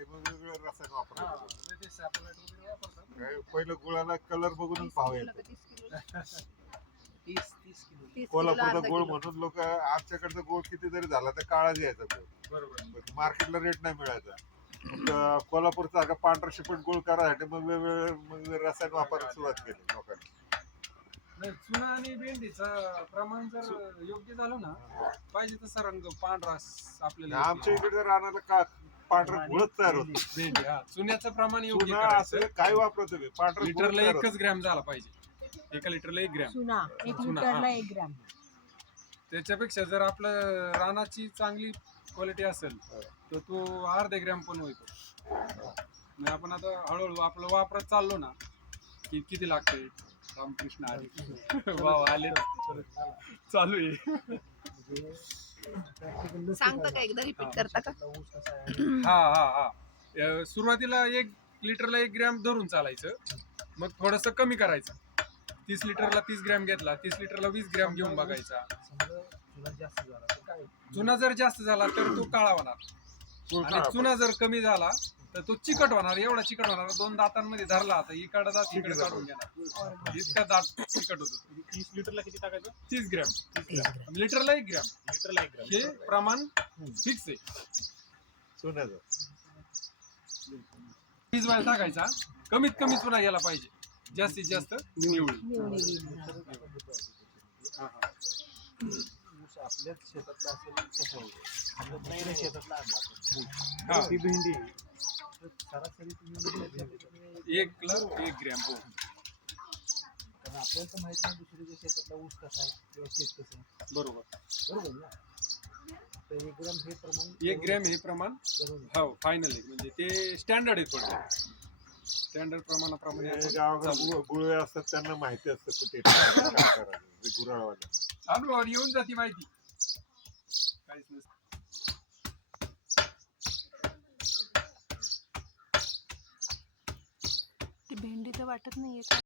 वापरण्यासाठी मग वेगवेगळे रसायन हा, वापरायचे म्हणजे ते सॅपलाइट वगैरे वापरतात काय पहिलं गुळाला कलर तीस तीस किलो. कोल्हापूरचा गुळ म्हणून लोक आमच्याकडचा गुळ किती जरी झाला तर काळाच यायचा गुळ बरोबर. मार्केटला रेट नाही मिळायचा. मग, अं, कोल्हापूरचा का पांढरा शिपट गुळ करायसाठी मग वेगवेगळे मग रसायन वापरायला सुरुवात केली लोकांनी. नाही चुना आणि भेंडीचं प्रमाण जर योग्य झालं ना पाहिजे तसा रंग पांढरा स- आपल्याला आमच्या इकडे राहणारा का पांढरा गुळच तयार होतो. भेंडी हा चुन्याचं प्रमाण योग्य चुना करायचं. असं काय वापरतो पांढरा गुळ लिटरला तयार होतो. एकच ग्रॅम झाला पाहिजे. एका लिटरला एक ग्रॅम. चुना एक चुना, लिटरला हा. एक ग्रॅम. त्याच्यापेक्षा जर आपलं रानाची चांगली क्वालिटी असेल तर तो अर्धा ग्रॅम पण होतो म्हणजे आपण आता हळूहळू आपलं वापरत चाललो ना की किती लागते? रामकृष्ण आले वाव आले चालू आहे. सांगता का एकदा रिपीट करता का? हा हा हा. अं, सुरुवातीला एक लिटरला एक ग्रॅम धरून चालायचं. मग थोडस कमी करायचं. तीस लिटरला तीस ग्रॅम घेतला तीस लिटरला वीस ग्रॅम घेऊन बघायचा. चुना जर जास्त झाला तर तो काळा होणार. आणि चुना जर कमी झाला तर तो चिकट होणार एवढा चिकट होणार. दोन दातांमध्ये धरला आता इकडे दात इकडे काढून घेणार. इतका दात चिकट होतो तीस लिटरला किती टाकायचं? तीस ग्रॅम. लिटरला एक ग्रॅम. लिटरला एक ग्राम. हे प्रमाण फिक्स आहे. चुन्याचं वीज व्हायला टाकायचा. कमीत कमी चुना गेला पाहिजे. जास्तीत जास्त निवडी. हा, हा. आपल्याच शेतातला असेल कसं आपल्या नाही शेतातला आणला. हा. ती भेंडी. आहे. तर सरासरी तुम्ही म्हणजे भेंडीचं- एकला एक ग्रॅम हो. कारण आपल्याला तर माहीत नाही दुसरीच्या शेतातला ऊस कसा आहे किंवा शेत कसं आहे. बरोबर. बरोबर ना? तर एक ग्राम हे प्रमाण एक ग्रॅम हे प्रमाण करून. हो फायनली म्हणजे ते स्टँडर्ड आहे थोडं. स्टँडर्ड प्रमाणाप्रमाणे हे आपण गावाकडे चालू. गुळ- गुळवे असतात त्यांना माहिती असतं कुठे काय करायचं. गुराळवाल्यांना अनुभवावर येऊन जाती माहिती. काहीच नसतं. भेंडी तर वाटत नाही आहे